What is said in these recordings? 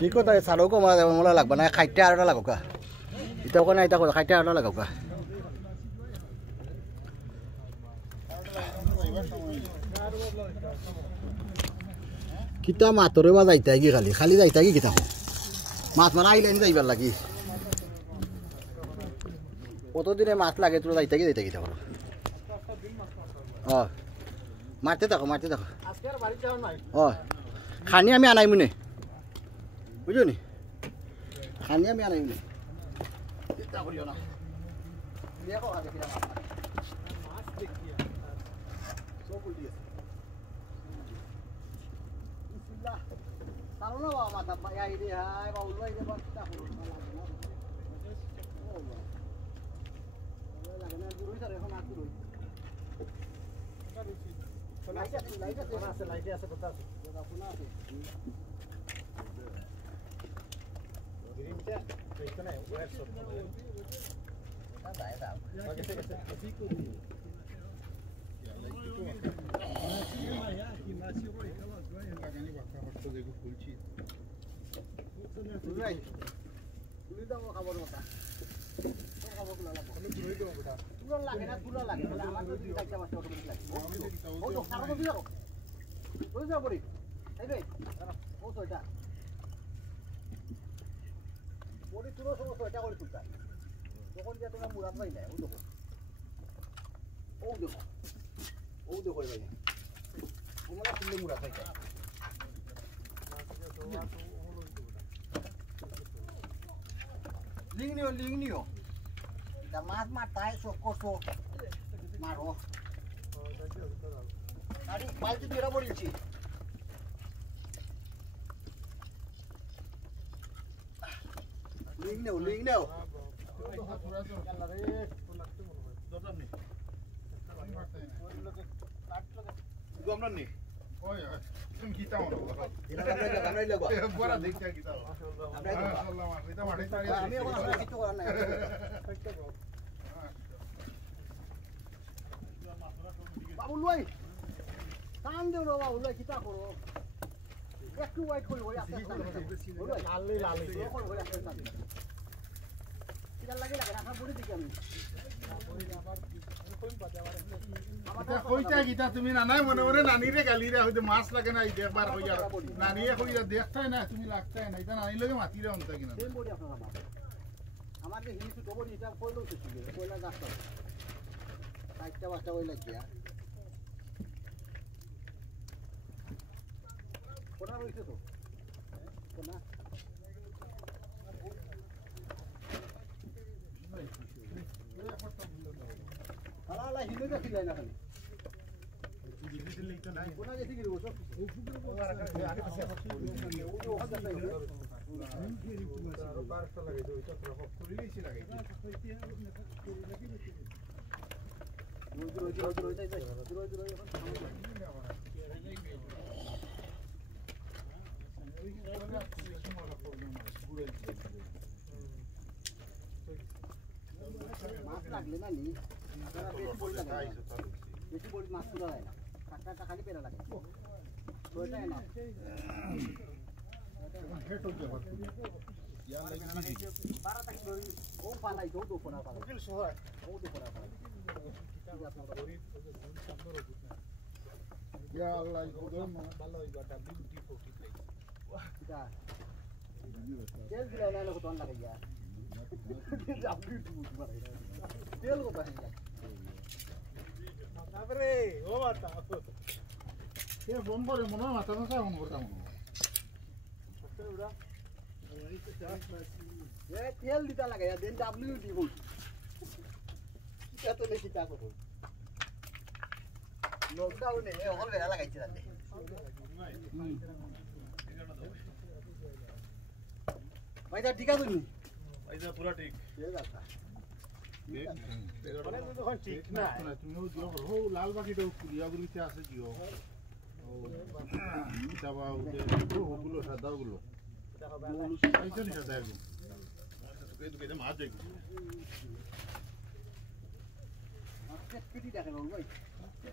কি কথা চালো কমা মোলা লাগবা না খাইতে আর লাগা এটা কোনা এটা কথা খাইতে আর লাগা কিতা মাতরে বা যাইতা কি খালি খালি যাইতা কি কিতা মাছ মারা আইলেন যাইবার লাগি কতদিনে মাছ লাগে তোরা যাইতা কি তা মারতে থাকো খানি আমি আনাই মনে বুঝো নি খানি আমি আনাই মনে চিন্তা করিও না দেখো আগে কিরা মাছ দেখিয়া সব উল্টি আছে বিসমিল্লাহ তারো না বাবা মাথা আই রে হাই বাবা উলাই দে বাচ্চা হলো লাগে না গুরুই ধরে এখন আর গুরুই লাইট আছে কথা আছে শোনা আছে গ্রিনটা এইটা না ওয়ার শট এটা দাও দাও ওকে ঠিক আছে ঠিক করে দিও লাগানি বাকা হচ্ছে দেখো ফুলছি তুই তুই দাও খাবার মত খাবার গুলো লাগবে আমি তুই দাও বেটা তুই লাগে না তুই লাগে না আমার তো দুই টাকা মাছ অটোমেটিক লাগে ও তো খাবার দিও ওই যা পড়ি এই রে ও তো এটা পড়ি তুলো সমস্ত এটা করে তুলতা যখন যে তোমরা মুরাদ ভাই না ও দেখো ভাই তোমরা তুললে মুরাদ ভাই লিং নিও এটা মাছ মারতাই সব করছো মারো আরে বালতি বেরা পড়িছি লিং নেও আল্লাহ রে দরকার নেই গমরা নেই ওই তুমি কি চাও না আমরা লাগা বড় দেখতে কি চাও মাশাআল্লাহ মাশাআল্লাহ মাঠে তাড়ি আমি এখন কিছু করার নাই বাবুল ভাই কান দেও রে বাবুল ভাই কিটা করো একটু ওয়েট করি ওই আছে লাল করে আছে কিটা লাগে রাখা পড়ে দিকে আমি কইতা গিতা তুমি না নাই মনে মনে নানি রে গালি রে হইতে মাছ লাগে না একবার কইয়া নানি এ কইয়া দেখতাই না তুমি লাগতাই না এটা নানি লগে মাতি রে অন্ত কিনা সেম বডি আপনারা আমার যে হিসু তো বডি এটা কইলো তো ঠিক কইলা গাছটা কাইটা বাটা হই লাগিয়া কোনা রইছে তো কোনা আলা হিলে দেখি যায় না খালি ডিজিটাল লিখতে নাই কোনা যেতে গিয়ে ওসব ও ফুকুর আগে পাশে ও হাজার টাকা আর 1200 লাগাই দাও এটা তো হপ করে লিছি লাগাই মাছ লাগলে না নি বেশি বড় মাছ পুরা হয় না কাটা খালি পেরা লাগে ওইটাই না হেট হয়ে যাবে ইয়ার লাগে 12 টাকা ধরি ও পালাই দো ফোনা পালাই কিল সোহা ও দো ফোনা পালাই ঠিক আছে আমরা ধরি সুন্দর হচ্ছে ইয়া আল্লাহ ইদো ভালো হইবা ডাব্লিউ40 প্লেস এটা তেল দিলা না কত লাগে ইয়া ডাব্লিউ40 বাড়াই তেল কত আছে তারপরে ও মাথা এ বম্বরে মনে মাথা না সামন করতাম সত্যিটা এ তেল দিতা লাগে দেন ডাব্লিউ দিব এটা তো নেকি তা করব লকডাউনে এ হল বেলা লাগাইছে তাতে ভাইদা ঠিক আছে নি ভাইদা পুরো ঠিক এই কথা মানে যখন ঠিক না তুমিও দিও হো লাল বাকিটা কুলিয়া গুলিতে আছে দিও ও দাবা ওতে ওগুলো সাদা ওগুলো এটা হবে আইছো নি সাদা এগুলো তো মাছ দেখ মাছ পিটি দেখেন ভাই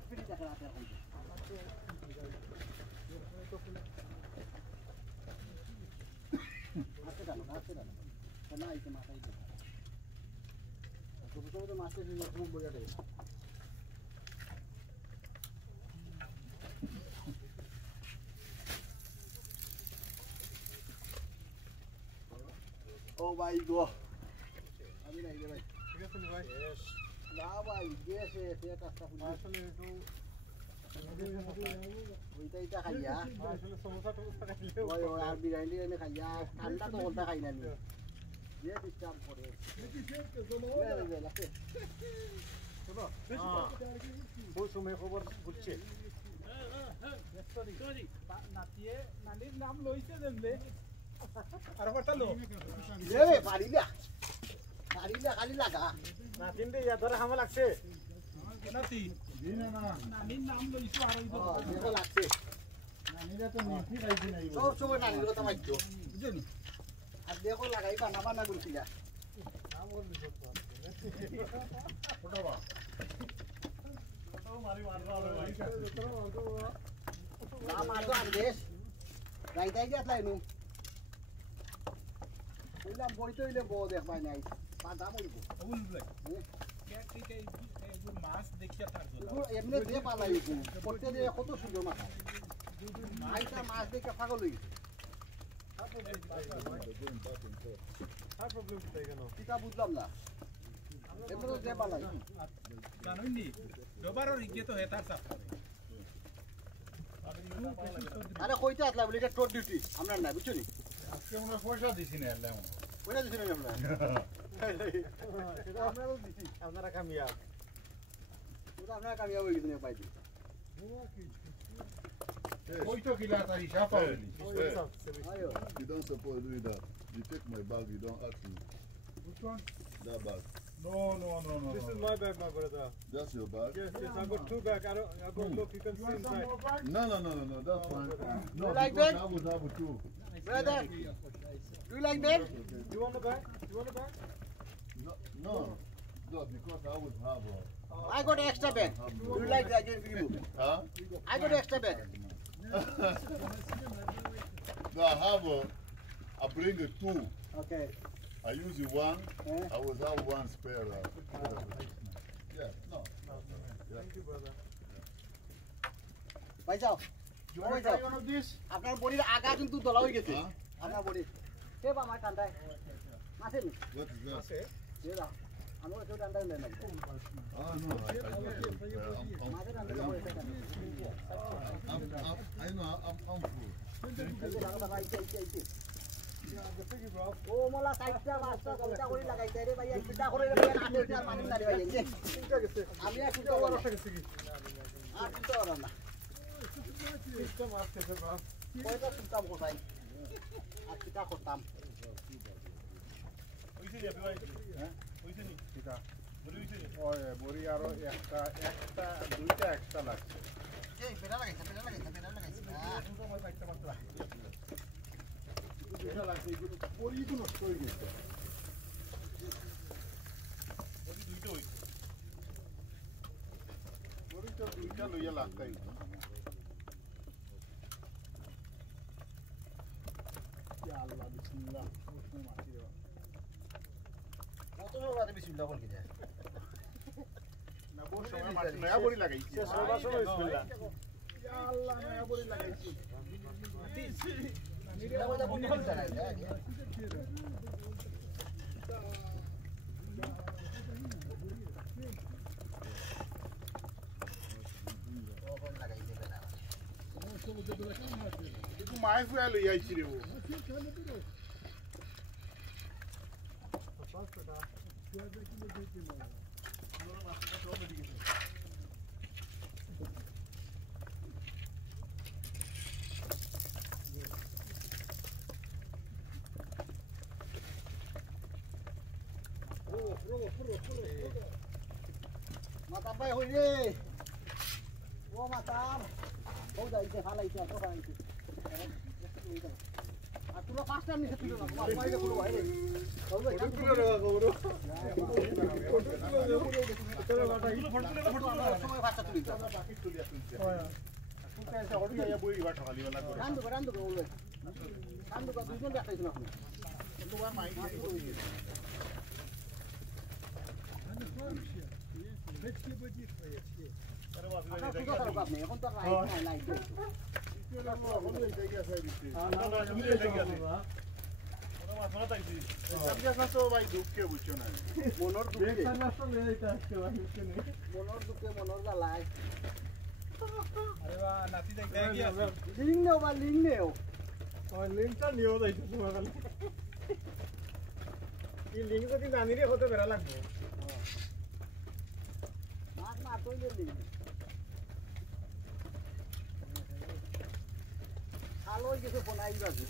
পিটি দেখেন আছে এখন আছে না না এই তো মাথায় দিয়ে ছোট ছোট মাছ আছে খুব বড় আছে ও ভাই গো আমি নাই রে ভাই ঠিক আছে নি ভাই না ভাই গেছে পেট একটা আসলে একটু ওইটাই তা খাইয়া আসলে সমোসা টমোসা খাইলে ওই আর বিরিয়ানি এনে খাইয়া ঠান্ডা তো বলতা খাই না নি যে ডিস্টার্ব করে শোনো বহুত সময় খবর বুঝছে নাতিয়ে নানির নাম লইছে দেবে আর বটালো রে পারিলা খালি লাগা নাতিন রে ইয়া ধরে হামা লাগছে নাতি দিনা না নানির নাম লইছো আর ওই দেখো লাগছে নানিরা তো নিতি খাইছে নাই সব সময় নানির কথা মাইছো বুঝছেন আর দেখো লাগাই বানা করছিলা নাম বল দিছো ফটো মারি মারবা ভাই না মারতো আদেশ রাইতাই গেছ লাইনু কইলাম বইতে হইলে বউ দেখবাই নাই পাঁচা মইব ওগুন ভাই ঠিক এই মাছ দেখিয়া তার জন্য এমনি দিয়ে পালাই পড়তে দিয়ে কত সুন্দর মাছ আইটা মাছ দেখে পাগল হই আর প্রবলেম কি কেন কিটা বুঝলাম না এমনি তো দিয়ে পালাই জানোই নি দুবারও রিগে তো হেতার সাফ আরে কইতে আসলা বলি এটা টোট ডিউটি আমরা না বুঝছো নি আজকে আমরা পয়সা দিছি না এলাম পয়সা দিছি না আমরা এটা আমরাও দিছি আপনারা কামিয়াব পুরো আপনারা কামিয়াব হই গেছেন পাইছি ওই তো কিলা তারি শাপা আয়ো You don't suppose to do that. You take my bag, you don't ask me. Which one? That bag. No. This is my bag, my brother. That's your bag? Yes, I got two bags. I got look, you can see inside. No, that's fine. No, You like because that? I would have it too. brother do you like that You want the bag? No, because I would have a... I got extra bag do you like that again for you Huh? I got extra bag No, I bring a two. okay I use the one. I will have one spare. Yeah, no. Thank you, brother. ভাই যাও You want to try one of these? আপনার বডির আগা কিন্তু দলা হয়ে গেছে Huh? আপনার body কে বা আমার কান্দায় মাসে নি What is that? কে দা আমার কেউ কান্দায় নেই না Oh, no, মাসে কান্দায় করে এটা I know, I'm full. ও মোলা সাইডটা মাছটা কলটা করে লাগাইতে রে ভাই একটা করে রে আমি আর মানি না রে ভাই এই চিন্তা গেছে আমি আর চিন্তা বড় গেছে কি আর চিন্তা বড় না System আসছে বাবা কয়টা চিন্তা কোথায় আর চিন্তা করতাম ওইছে নি ভাই হ্যাঁ ওইছে নি এটা বড়ি ওইছে নি ওই বড়ি আরো একটা দুইটা এক্সট্রা লাগছে এই পেড়া লাগাইছে আমার একটা মাত্র এটা লাগছে এগুলো বড়ি তো নষ্ট হয়ে গেছে বড়ি দুইটা হইছে বড়ি তো দুইটা লইয়া লাগতাই ইয়া আল্লাহ বিসমিল্লাহ ওষুধ মাটি দাও কত সময় বিসমিল্লাহ বল কি যায় না বড় সময় মাটি নয়া বড়ি লাগাইছি সবার সময় বিসমিল্লাহ ইয়া আল্লাহ নয়া বড়ি লাগাইছি এটা বলতে বন্ধ হল জানাই একটু মাছ ফুয়া লই আইছি রে ও মাতাম ভাই হই রে ও মাতাম ও যাইতে ফালাইছে তো ফালাইছে আর তোরা পাঁচটা নিচে তুলো না তোমার বাইরে পুরো বাইরে ফটো তুলো রে গৌরব সময় পাঁচটা তুলি বাকি তুলি আসছে সুকা এসে ওড়ি আইয়া বই বাটা খালি वाला করে রান্দু বলবে রান্দু দুইজন দেখাইছ না তোমার মাইক দিয়ে বলি এখন তো রাইট নাই মনৰ জ্বালাই লিং নেও বা লিং নেও লিংকটা নিয়েও যাইতো তোমার এই লিংক যদি জানিরে হতে বেড়া লাগবে মাছ না তৈলে লিং খালো কিছু বনাই বাজে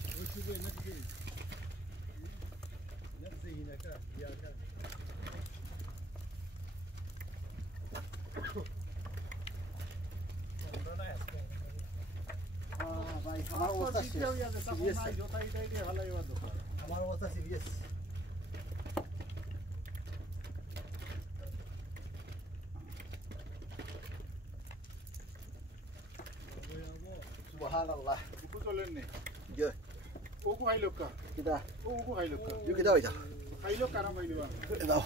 ভাই আমার অবস্থা সিরিয়াস আমার অবস্থা সিরিয়াস সুবহানাল্লাহ বুকু চলেন নে গে ওকু খাইলো কা কিদা ওকু খাইলো কা ইউ কিদা হইতা খাইলো কারা খাইলো এদাও